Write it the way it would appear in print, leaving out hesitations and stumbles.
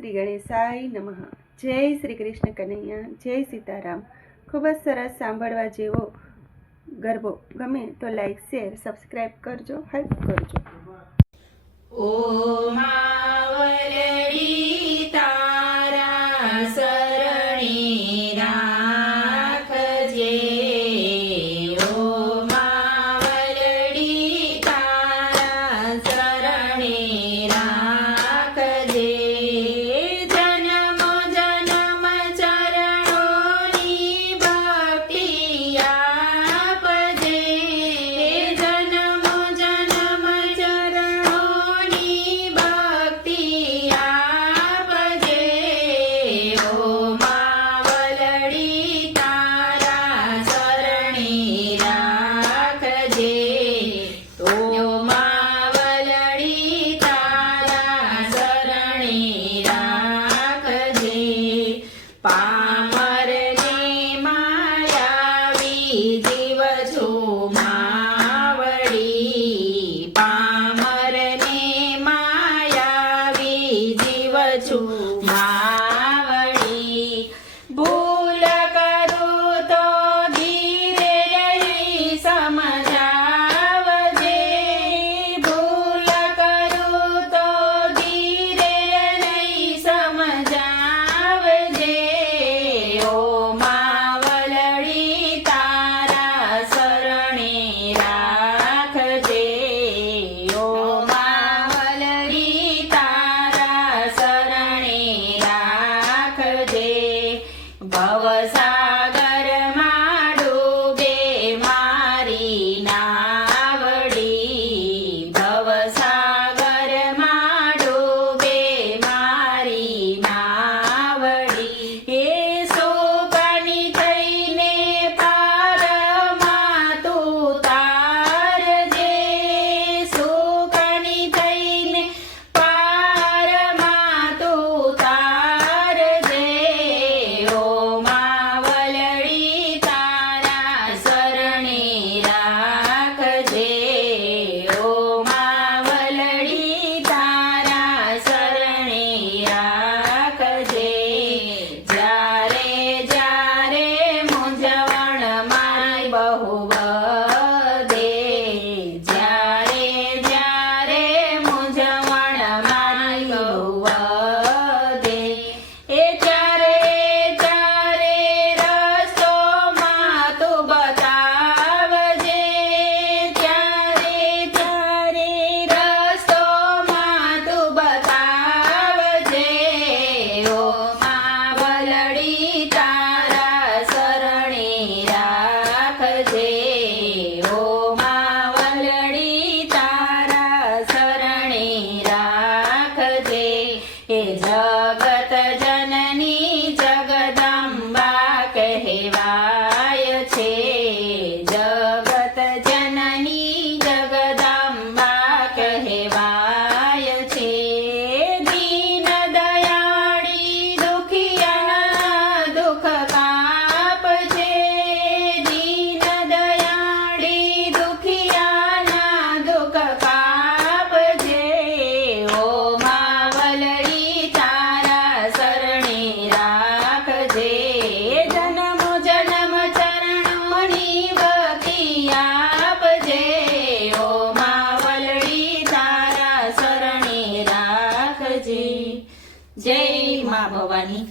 શ્રી ગણેશાય નમઃ। જય શ્રી કૃષ્ણ કનૈયા, જય સીતારામ। ખૂબ જ સરસ સાંભળવા જેવો ગરબો ગમે તો લાઈક, શેર, સબસ્ક્રાઈબ કરજો, હેલ્પ કરજો। ઓ માવલડી તારા શરણી રાખજે, ઓ માવલડી તારા શરણી રાખજે। જન્મ જન્મ ચરણોની ભક્તિ આપજે, જન્મ જન્મ ચરણોની ભક્તિ આપજે। ઓ માવલડી તારા શરણી રાખજે, ઓ માવલડી તારા શરણી રાખજે। પામરને માયાવી જીવ છું માવડી, પામરને માયાવી જીવ છું માવડી। ભૂલ કરું તો ધીરે રહી સમજાવજે, ભૂલ કરું તો ધીરે રહી સમજાવજે। ઓ માવલડી તારા શરણી રાખજે, ઓ માવલડી તારા શરણી રાખજે। ભવસાગરમાં ડૂબે મારી નાવડી, ભવસાગરમાં ડૂબે મારી નાવડી। હે શોકાની થઈને પારમાં તું તારજે, શોકાની થઈને પારમાં તું તારજે। ઓ માવલડી તારા શરણી રાખજે, ઓ માવલડી તારા શરણી રાખજે। જ્યારે જ્યારે મૂંઝવણ મારી બહુ વધે, જ્યારે જ્યારે મૂંઝવણ મારી બહુ વધે, એ ત્યારે ત્યારે રસ્તોમાં તું બતાવજે, ત્યારે ત્યારે રસ્તોમાં તું બતાવજે। ઓ માવલડી તારા શરણી રાખજે, ઓ માવલડી તારા શરણી રાખજે। એ જગત જનની જગદંબા કહેવાય છે, જગત જનની જગદંબા કહેવાય છે। દીન દયાળી દુખિયાના દુઃખ કાપજે, દીન દયાળી દુખિયાના દુઃખ કાપજે। ઓ માવલડી તારા શરણી રાખજે, જન્મ જન્મ ચરણોની ભક્તિ આપજે। ઓ માવલડી તારા શરણી રાખજે। જય મા ભવાની।